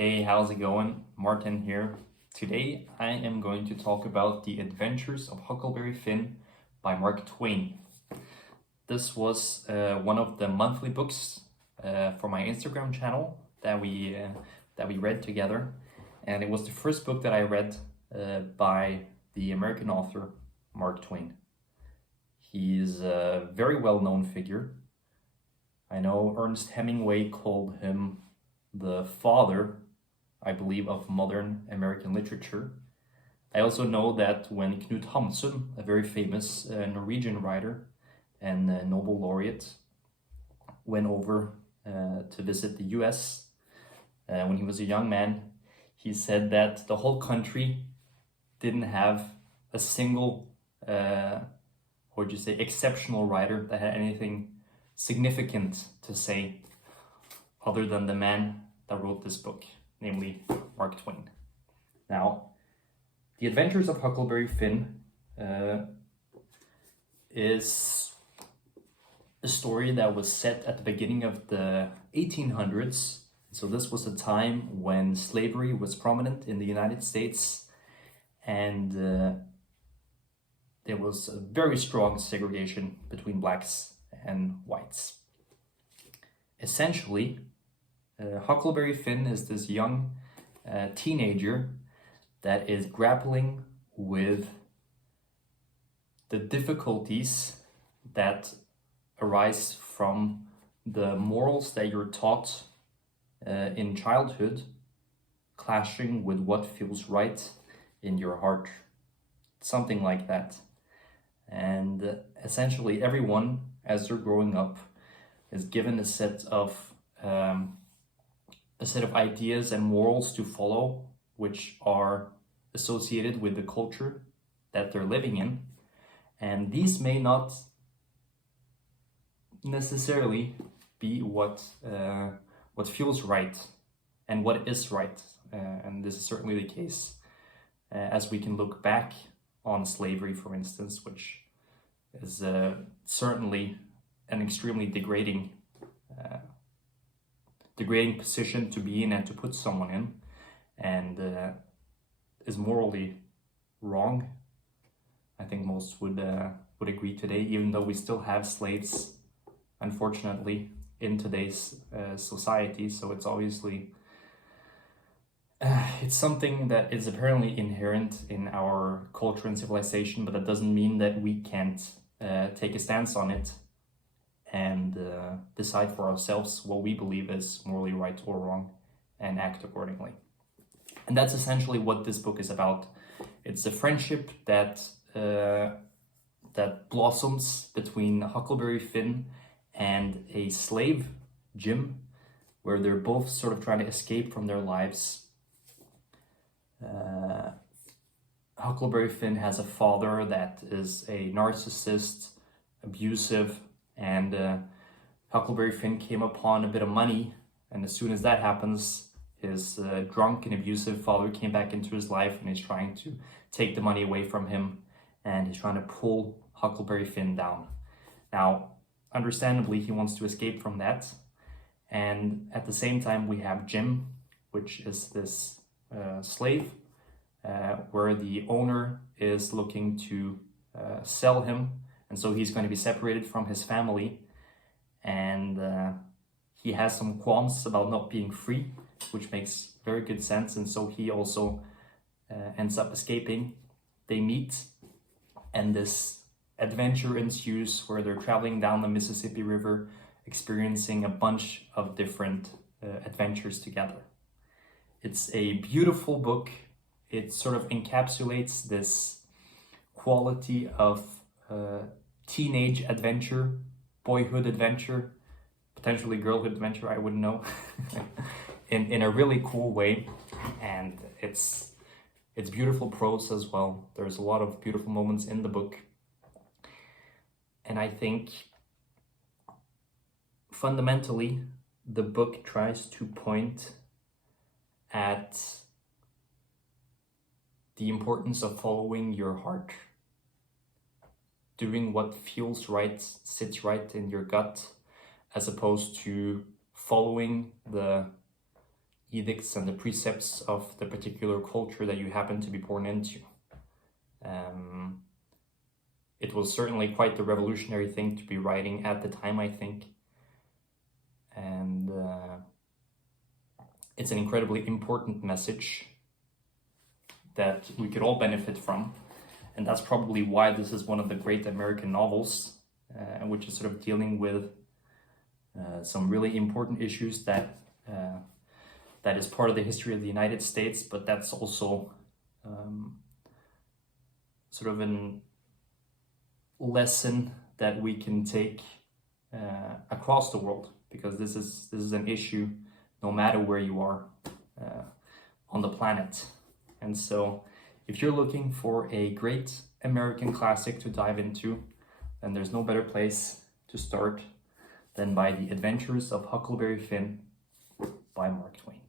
Hey, how's it going? Martin here. Today I am going to talk about The Adventures of Huckleberry Finn by Mark Twain. This was one of the monthly books for my Instagram channel that we read together, and it was the first book that I read by the American author Mark Twain. He's a very well-known figure. I know Ernest Hemingway called him the father, I believe, of modern American literature. I also know that when Knut Hamsun, a very famous Norwegian writer and Nobel laureate, went over to visit the US when he was a young man, he said that the whole country didn't have a single, exceptional writer that had anything significant to say other than the man that wrote this book, namely Mark Twain. Now, The Adventures of Huckleberry Finn is a story that was set at the beginning of the 1800s. So this was a time when slavery was prominent in the United States, and there was a very strong segregation between blacks and whites. Essentially, Huckleberry Finn is this young teenager that is grappling with the difficulties that arise from the morals that you're taught in childhood clashing with what feels right in your heart. Something like that. And essentially everyone, as they're growing up, is given a set of ideas and morals to follow, which are associated with the culture that they're living in. And these may not necessarily be what feels right and what is right. And this is certainly the case as we can look back on slavery, for instance, which is certainly an extremely degrading position to be in and to put someone in, and is morally wrong. I think most would agree today, even though we still have slaves, unfortunately, in today's society. So it's obviously it's something that is apparently inherent in our culture and civilization, but that doesn't mean that we can't take a stance on it and decide for ourselves what we believe is morally right or wrong and act accordingly. And that's essentially what this book is about. It's a friendship that blossoms between Huckleberry Finn and a slave, Jim, where they're both sort of trying to escape from their lives. Huckleberry Finn has a father that is a narcissist, abusive, and Huckleberry Finn came upon a bit of money, and as soon as that happens, his drunk and abusive father came back into his life, and he's trying to take the money away from him, and he's trying to pull Huckleberry Finn down. Now, understandably, he wants to escape from that, and at the same time we have Jim, which is this slave, where the owner is looking to sell him, and so he's going to be separated from his family, and he has some qualms about not being free, which makes very good sense, and so he also ends up escaping. They meet, and this adventure ensues where they're traveling down the Mississippi River, experiencing a bunch of different adventures together. It's a beautiful book. It sort of encapsulates this quality of teenage adventure, boyhood adventure, potentially girlhood adventure, I wouldn't know, in a really cool way. And it's beautiful prose as well. There's a lot of beautiful moments in the book. And I think fundamentally, the book tries to point at the importance of following your heart, doing what feels right, sits right in your gut, as opposed to following the edicts and the precepts of the particular culture that you happen to be born into. It was certainly quite the revolutionary thing to be writing at the time, I think. And it's an incredibly important message that we could all benefit from. And that's probably why this is one of the great American novels, which is sort of dealing with some really important issues that is part of the history of the United States, but that's also sort of a lesson that we can take across the world, because this is an issue no matter where you are on the planet. And so if you're looking for a great American classic to dive into, then there's no better place to start than by The Adventures of Huckleberry Finn by Mark Twain.